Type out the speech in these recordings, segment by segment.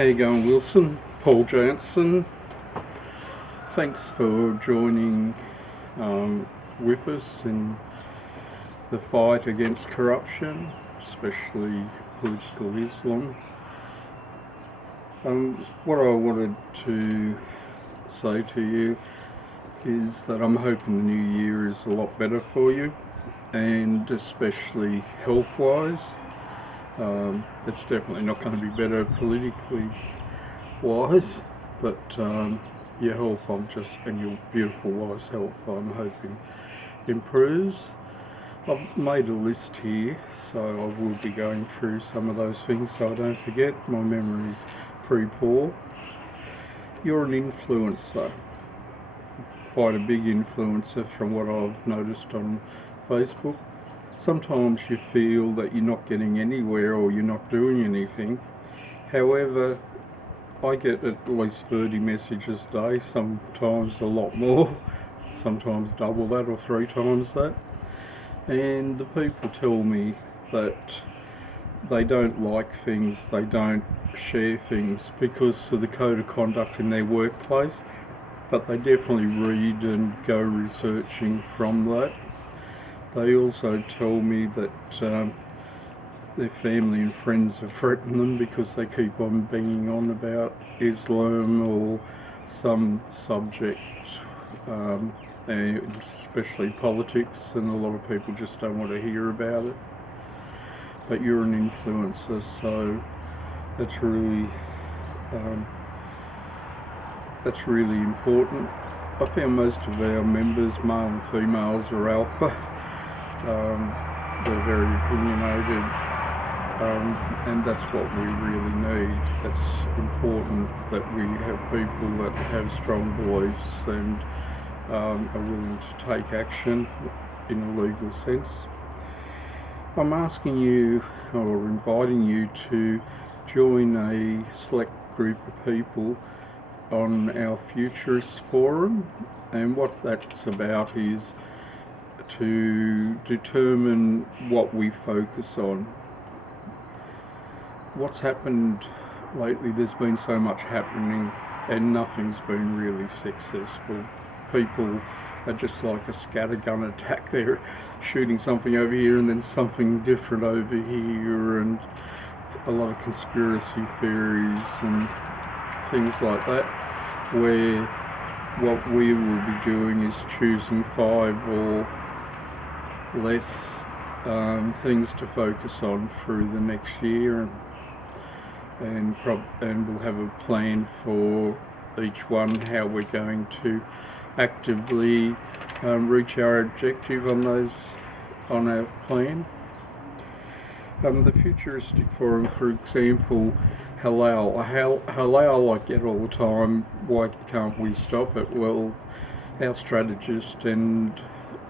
How you going, Wilson? Paul Jansen. Thanks for joining with us in the fight against corruption, especially political Islam. What I wanted to say to you is that I'm hoping the new year is a lot better for you, and especially health-wise. It's definitely not going to be better politically wise, but your health, and your beautiful wife's health, I'm hoping improves. I've made a list here, so I will be going through some of those things so I don't forget. My memory's pretty poor. You're an influencer, quite a big influencer from what I've noticed on Facebook. Sometimes you feel that you're not getting anywhere or you're not doing anything. However, I get at least 30 messages a day, sometimes a lot more, sometimes double that or 3 times that. And the people tell me that they don't like things, they don't share things because of the code of conduct in their workplace, but they definitely read and go researching from that. They also tell me that their family and friends have threatened them because they keep on banging on about Islam or some subject, and especially politics, and a lot of people just don't want to hear about it. But you're an influencer, so that's really important. I found most of our members, male and females, are alpha. They're very opinionated, and that's what we really need. That's important, that we have people that have strong beliefs and are willing to take action in a legal sense. I'm asking you, or inviting you, to join a select group of people on our Futurist Forum, and what that's about is to determine what we focus on. What's happened lately, there's been so much happening and nothing's been really successful. People are just like a scattergun attack. They're shooting something over here and then something different over here, and a lot of conspiracy theories and things like that, where what we will be doing is choosing 5 or less things to focus on through the next year, and we'll have a plan for each one, how we're going to actively reach our objective on our plan. The Futuristic Forum, for example, halal I get all the time. Why can't we stop it? Well, our strategist and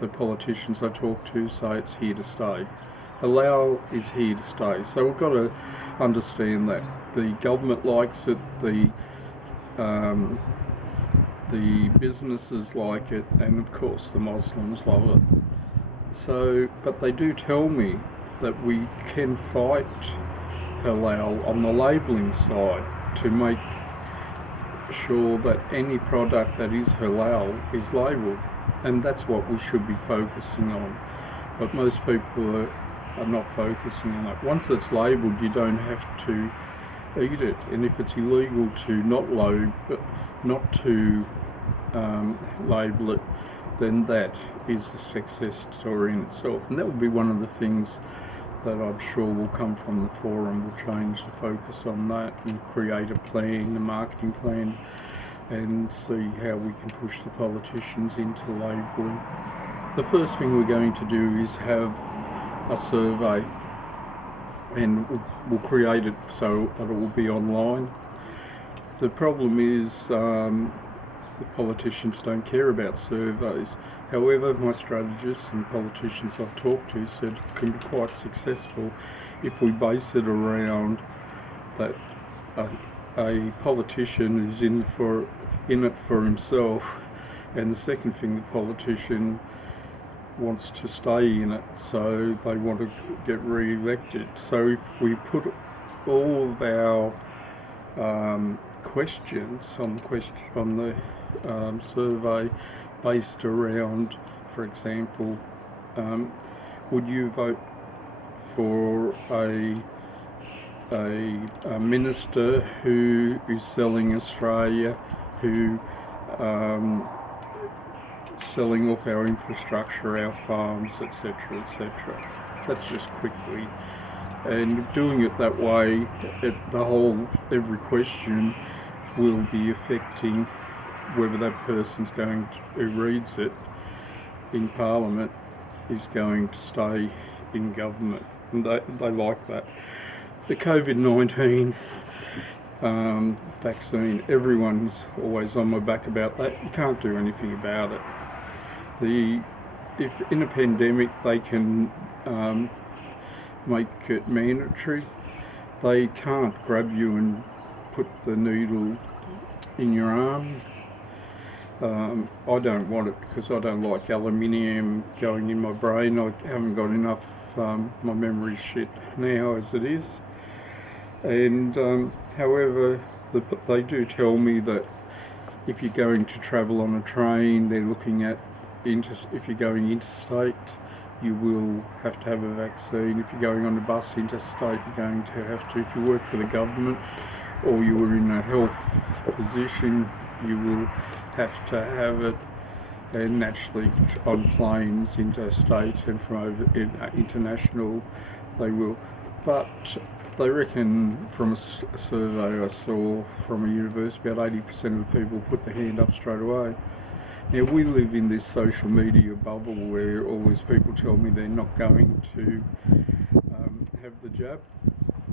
the politicians I talk to say it's here to stay. Halal is here to stay, so we've got to understand that. The government likes it, the businesses like it, and of course the Muslims love it. So, but they do tell me that we can fight halal on the labelling side to make sure that any product that is halal is labelled, and that's what we should be focusing on. But most people are not focusing on it. Once it's labelled, you don't have to eat it, and if it's illegal to not to label it, then that is a success story in itself, and that will be one of the things that I'm sure will come from the forum. We'll change the focus on that and create a plan, a marketing plan, and see how we can push the politicians into labelling. The first thing we're going to do is have a survey, and we'll create it so that it will be online. The problem is the politicians don't care about surveys. However, my strategists and politicians I've talked to said it can be quite successful if we base it around that a politician is in it for himself, and the second thing, the politician wants to stay in it, so they want to get re-elected. So if we put all of our questions on the survey based around, for example, would you vote for a minister who is selling Australia, who selling off our infrastructure, our farms, etc., etc. That's just quickly. And doing it that way, every question will be affecting whether that person's who reads it in Parliament is going to stay in government. And they like that. The COVID-19 vaccine, everyone's always on my back about that. You can't do anything about it. If in a pandemic they can make it mandatory, they can't grab you and put the needle in your arm. I don't want it because I don't like aluminium going in my brain. I haven't got enough, my memory's shit now as it is. And however, they do tell me that if you're going to travel on a train, they're looking at if you're going interstate, you will have to have a vaccine. If you're going on a bus interstate, you're going to have to. If you work for the government or you were in a health position, you will have to have it. And naturally on planes interstate and from international, they will. But they reckon from a survey I saw from a university, about 80% of the people put their hand up straight away. Now, we live in this social media bubble where all these people tell me they're not going to have the jab.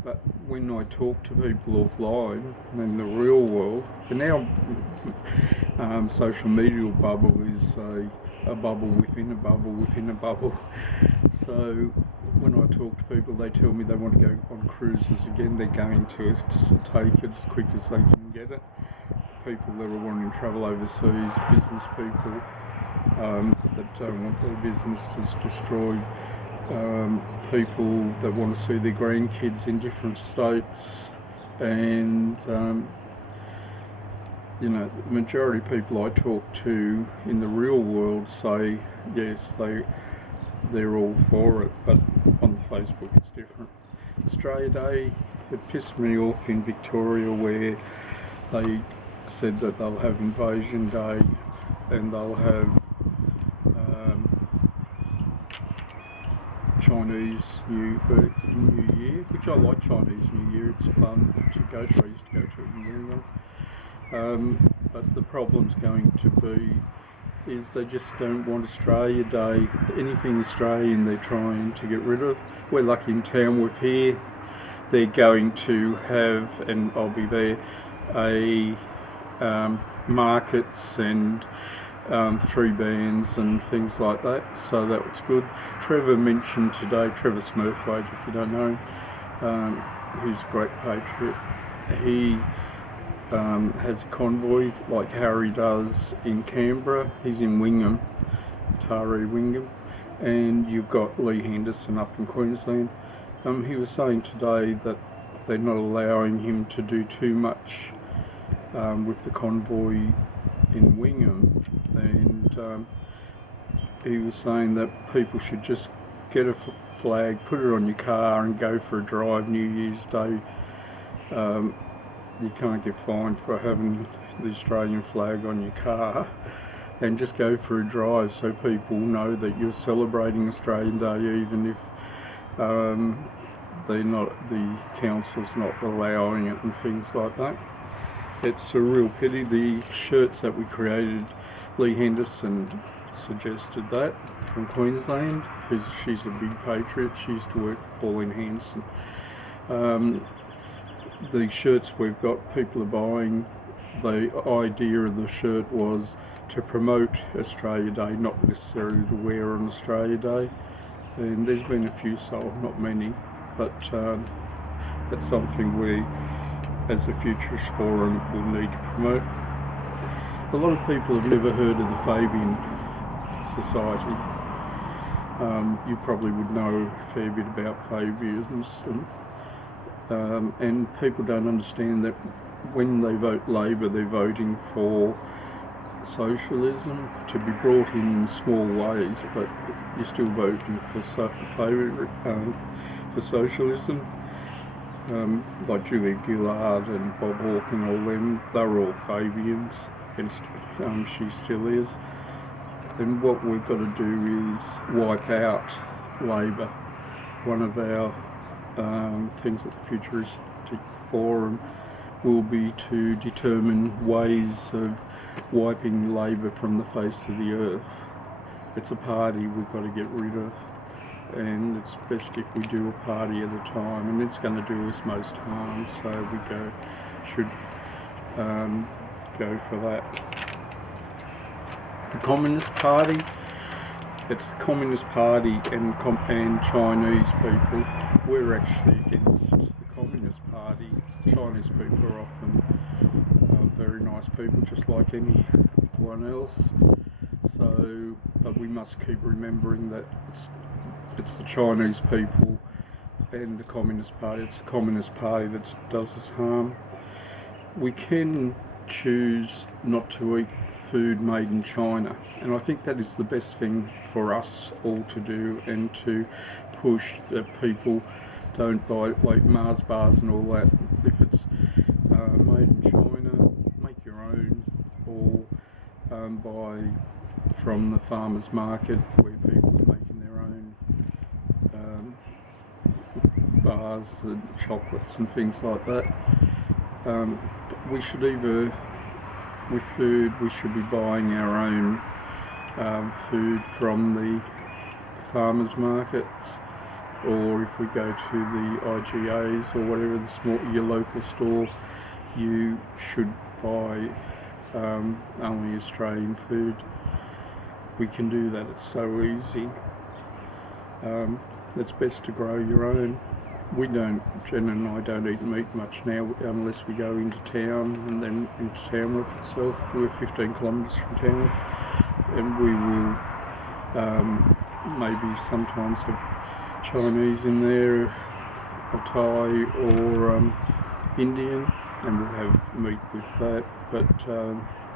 But when I talk to people offline in the real world, and now social media bubble is a bubble within a bubble within a bubble. So when I talk to people, they tell me they want to go on cruises again. They're going to take it as quick as they can get it. People that are wanting to travel overseas, business people that don't want their businesses destroyed, people that want to see their grandkids in different states, and the majority of people I talk to in the real world say yes, they're all for it, but on the Facebook it's different. Australia Day, it pissed me off in Victoria where they said that they'll have Invasion Day and they'll have Chinese New Year, which I like Chinese New Year, it's fun to go to. I used to go to it in England. But the problem's going to be is they just don't want Australia Day. Anything Australian they're trying to get rid of. We're lucky in town with here. They're going to have, and I'll be there, markets and free bands and things like that, so that was good. Trevor mentioned today, Trevor Smurthwaite, if you don't know him, who's a great patriot. He has a convoy like Harry does in Canberra. He's in Wingham, Taree Wingham, and you've got Lee Henderson up in Queensland. He was saying today that they're not allowing him to do too much with the convoy in Wingham, and he was saying that people should just get a flag, put it on your car and go for a drive New Year's Day. You can't get fined for having the Australian flag on your car, and just go for a drive so people know that you're celebrating Australian Day, even if the council's not allowing it and things like that. It's a real pity. The shirts that we created, Lee Henderson suggested that from Queensland, because she's a big patriot. She used to work for Pauline Hanson. The shirts we've got, people are buying. The idea of the shirt was to promote Australia Day, not necessarily to wear on Australia Day. And there's been a few sold, not many, but that's something we, as a Futurist Forum, will need to promote. A lot of people have never heard of the Fabian Society. You probably would know a fair bit about Fabians, and people don't understand that when they vote Labor, they're voting for socialism to be brought in small ways, but you're still voting for for socialism. Like Julia Gillard and Bob Hawke and all them, they're all Fabians, and she still is. And what we've got to do is wipe out Labor. One of our things at the Futurist Forum will be to determine ways of wiping Labor from the face of the earth. It's a party we've got to get rid of, and it's best if we do a party at a time, and it's going to do us most harm, so we should go for that. The Communist Party, it's the Communist Party and Chinese people. We're actually against the Communist Party. Chinese people are often very nice people, just like anyone else. So, but we must keep remembering that it's the Chinese people and the Communist Party. It's the Communist Party that does us harm. We can choose not to eat food made in China, and I think that is the best thing for us all to do, and to push that people don't buy like Mars bars and all that. If it's made in China, make your own, or buy from the farmers market where people are making their own bars and chocolates and things like that. We should with food, we should be buying our own food from the farmers markets, or if we go to the IGAs or whatever, your local store, you should buy only Australian food. We can do that, it's so easy. It's best to grow your own. Jen and I don't eat meat much now unless we go into town, and then into Tamworth itself. We're 15 kilometres from Tamworth, and we will maybe sometimes have Chinese in there, a Thai or Indian, and we'll have meat with that, but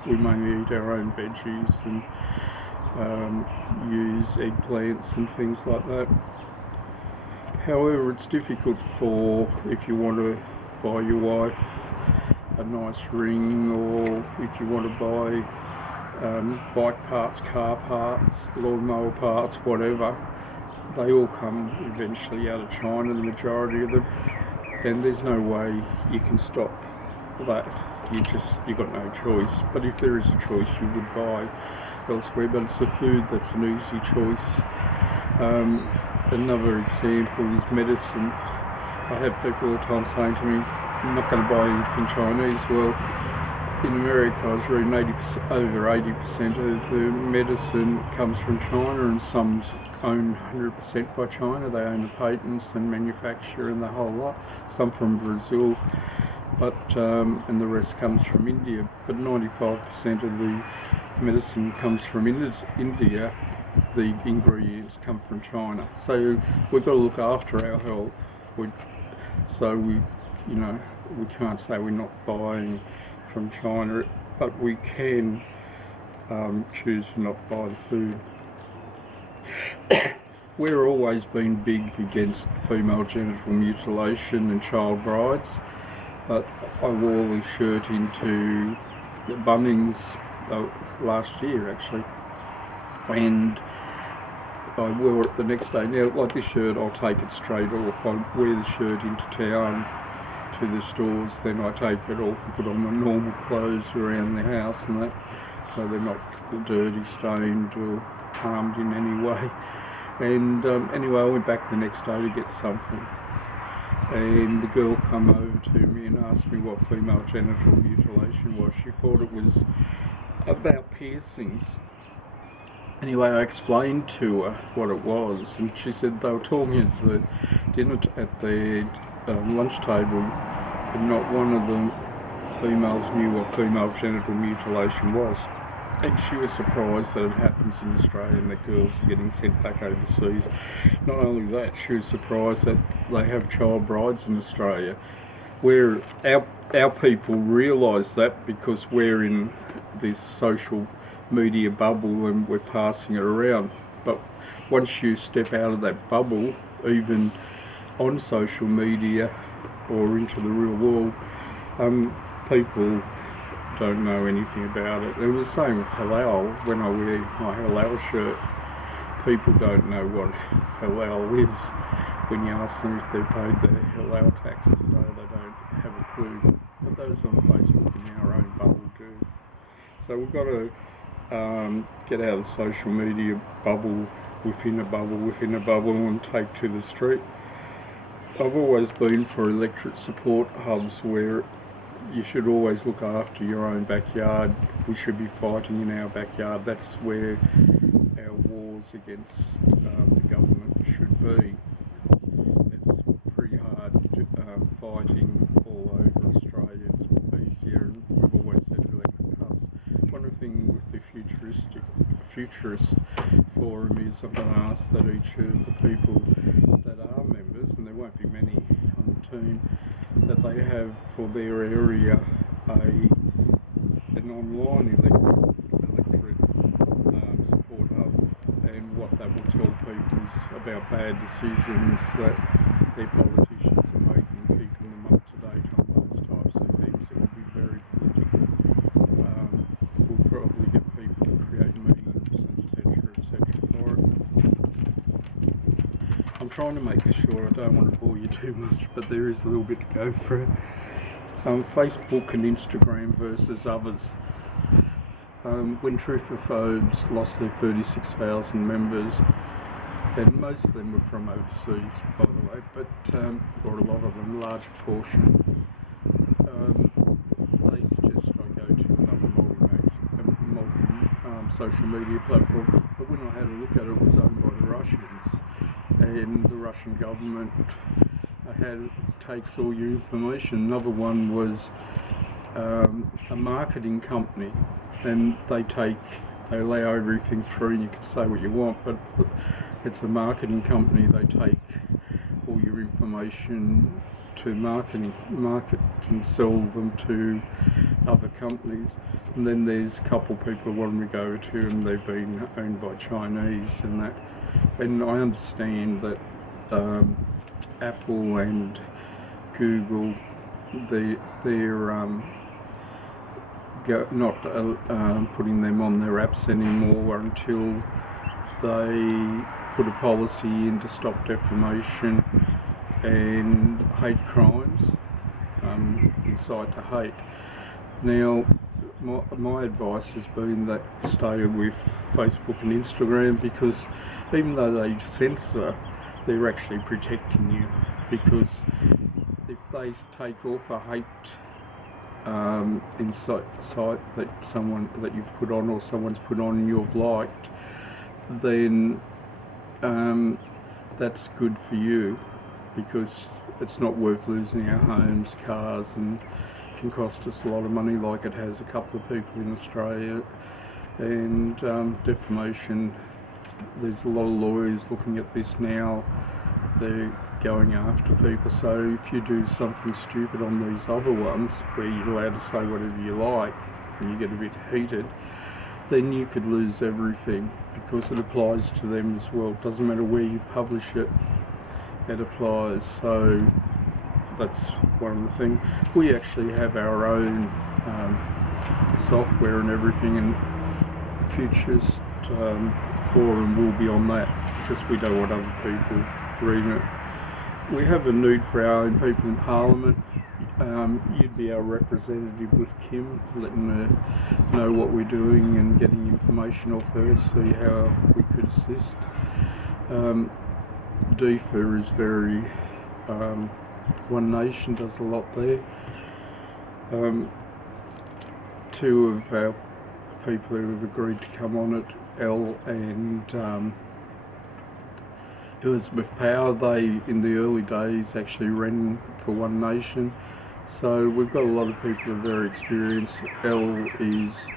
we mainly eat our own veggies and use eggplants and things like that. However, it's difficult if you want to buy your wife a nice ring, or if you want to buy bike parts, car parts, lawnmower parts, whatever. They all come eventually out of China, the majority of them, and there's no way you can stop that. You've got no choice. But if there is a choice, you would buy elsewhere, but it's the food that's an easy choice. Another example is medicine. I have people all the time saying to me, I'm not going to buy anything Chinese. Well, in America I was reading over 80% of the medicine comes from China, and some's owned 100% by China. They own the patents and manufacture and the whole lot. Some from Brazil, but and the rest comes from India. But 95% of the medicine comes from India. The ingredients come from China. So we've got to look after our health. We can't say we're not buying from China, but we can choose to not buy the food. We've always been big against female genital mutilation and child brides, but I wore this shirt into Bunnings last year actually, and I wore it the next day. Now, like this shirt, I'll take it straight off. I wear the shirt into town to the stores, then I take it off and put on my normal clothes around the house and that, so they're not dirty, stained or harmed in any way. And anyway, I went back the next day to get something, and the girl come over to me and asked me what female genital mutilation was. She thought it was about piercings. Anyway, I explained to her what it was, and she said they were talking at the dinner at the lunch table, and not one of the females knew what female genital mutilation was. And she was surprised that it happens in Australia and that girls are getting sent back overseas. Not only that, she was surprised that they have child brides in Australia. we're our people realise that because we're in this social media bubble and we're passing it around. But once you step out of that bubble, even on social media or into the real world, people don't know anything about it. It was the same with halal. When I wear my halal shirt, people don't know what halal is. When you ask them if they've paid their halal tax today, they don't have a clue. But those on Facebook in our own bubble do. So we've got to get out of the social media bubble within a bubble and take to the street. I've always been for electorate support hubs where you should always look after your own backyard. We should be fighting in our backyard. That's where our wars against the government should be. It's pretty hard fighting all over Australia. It's easier, and we've always said electorate hubs. One thing with the Futurist Forum is I'm going to ask that each of the people that are members, and there won't be many on the team, that they have for their area an online electorate support hub, and what that will tell people is about bad decisions that their politicians are making, keeping them up to date on those types of things. It will be very political. We'll probably get people to create memes, etc., for it. I'm trying to make this short. I don't want to bore you too much, but there is a little bit to go through. Facebook and Instagram versus others. When Truthophobes lost their 36,000 members, and most of them were from overseas, by the way, but or a lot of them, large portion, they suggested I go to another social media platform. But when I had a look at it, it was owned by the Russians, and the Russian government takes all your information. Another one was a marketing company, and they allow everything through, and you can say what you want, but it's a marketing company. They take all your information to market and sell them to other companies. And then there's a couple of people who want me to go to, and they've been owned by Chinese and that. And I understand that Apple and Google, they're not putting them on their apps anymore until they put a policy in to stop defamation and hate crimes, incite to hate. Now, my advice has been that stay with Facebook and Instagram, because even though they censor, they're actually protecting you, because if they take off a hate site that you've put on, or someone's put on and you've liked, then that's good for you, because it's not worth losing our homes, cars, and can cost us a lot of money, like it has a couple of people in Australia. And defamation, there's a lot of lawyers looking at this now. They're going after people. So if you do something stupid on these other ones, where you're allowed to say whatever you like, and you get a bit heated, then you could lose everything, because it applies to them as well. It doesn't matter where you publish it, it applies. So that's one of the things. We actually have our own software and everything, and Futurist Forum will be on that, because we don't want other people reading it. We have a need for our own people in Parliament. You'd be our representative with Kim, letting her know what we're doing and getting information off her to see how we could assist. DFA is very One Nation does a lot there. Two of our people who have agreed to come on it, Elle and Elizabeth Power, they in the early days actually ran for One Nation. So we've got a lot of people who are very experienced. Elle is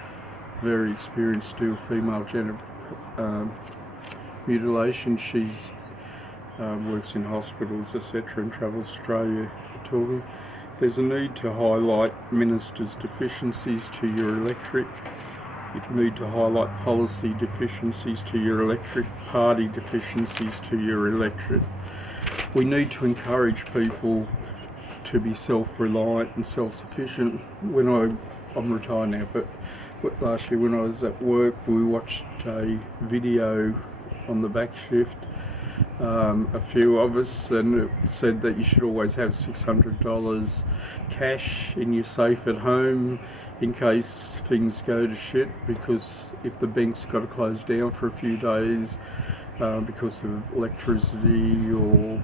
very experienced still, female genital mutilation. She's works in hospitals, etc., and travels Australia talking. There's a need to highlight ministers' deficiencies to your electorate. You need to highlight policy deficiencies to your electorate, party deficiencies to your electorate. We need to encourage people to be self-reliant and self-sufficient. I'm retired now, but last year when I was at work, we watched a video on the back shift, a few of us, and it said that you should always have $600 cash in your safe at home in case things go to shit, because if the bank's got to close down for a few days because of electricity or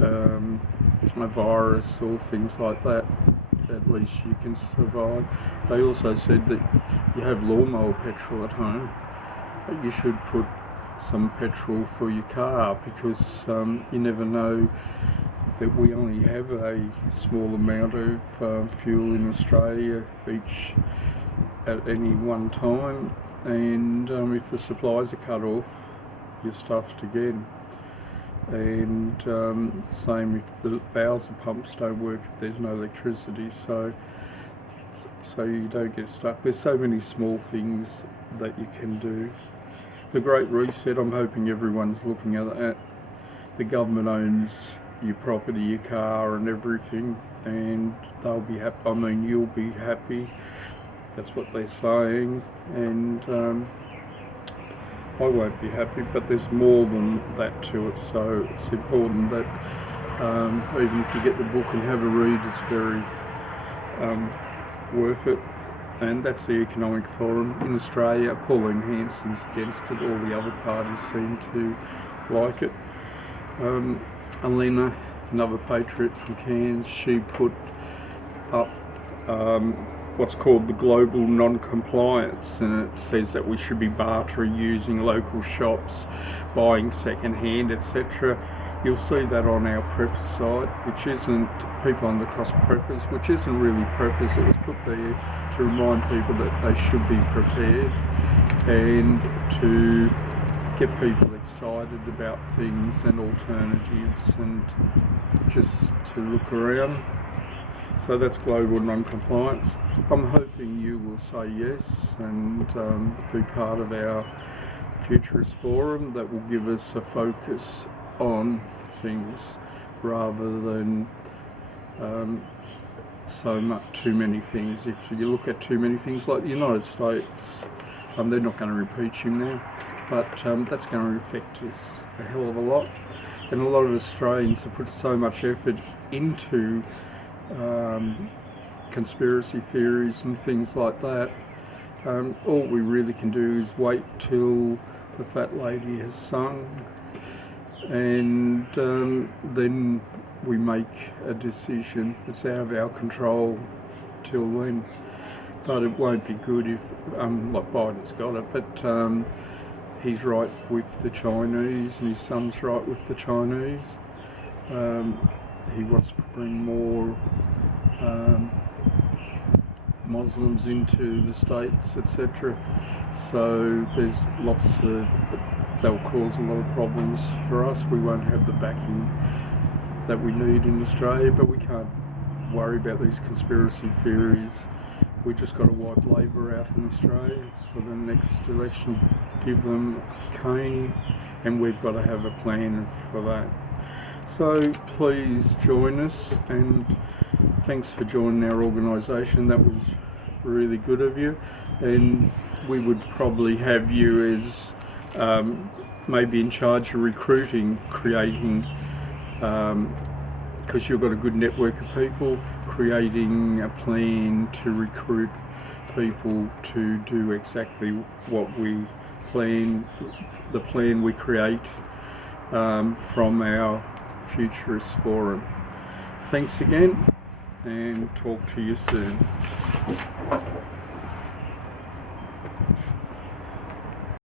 a virus or things like that, at least you can survive. They also said that you have lawnmower petrol at home, but you should put some petrol for your car, because you never know that we only have a small amount of fuel in Australia each at any one time, and if the supplies are cut off, you're stuffed again. And same if the Bowser pumps don't work if there's no electricity, so you don't get stuck. There's so many small things that you can do. The Great Reset, I'm hoping everyone's looking at that. The government owns your property, your car and everything, and they'll be happy. I mean, you'll be happy. That's what they're saying, and I won't be happy, but there's more than that to it, so it's important that even if you get the book and have a read, it's very worth it. And that's the Economic Forum in Australia. Pauline Hanson's against it, all the other parties seem to like it. Alina, another patriot from Cairns, she put up what's called the global non-compliance, and it says that we should be bartering, using local shops, buying second-hand, etc. You'll see that on our preppers site, which isn't people under cross preppers, which isn't really preppers. It was put there to remind people that they should be prepared and to get people excited about things and alternatives and just to look around. So that's global non-compliance. I'm hoping you will say yes and be part of our Futurist Forum that will give us a focus on things rather than too many things. If you look at too many things, like the United States, they're not going to impeach him now, but that's going to affect us a hell of a lot. And a lot of Australians have put so much effort into conspiracy theories and things like that. All we really can do is wait till the fat lady has sung, and then we make a decision. It's out of our control till then, but it won't be good if, like Biden's got it, but he's right with the Chinese and his son's right with the Chinese. He wants to bring more Muslims into the States, etc. So there's lots of, they'll cause a lot of problems for us. We won't have the backing that we need in Australia, but we can't worry about these conspiracy theories. We just got to wipe Labor out in Australia for the next election, give them cane, and we've got to have a plan for that. So please join us, and thanks for joining our organisation. That was really good of you, and we would probably have you as maybe in charge of recruiting, creating, because you've got a good network of people, creating a plan to recruit people to do exactly what we plan, the plan we create from our Futurist Forum. Thanks again, and talk to you soon.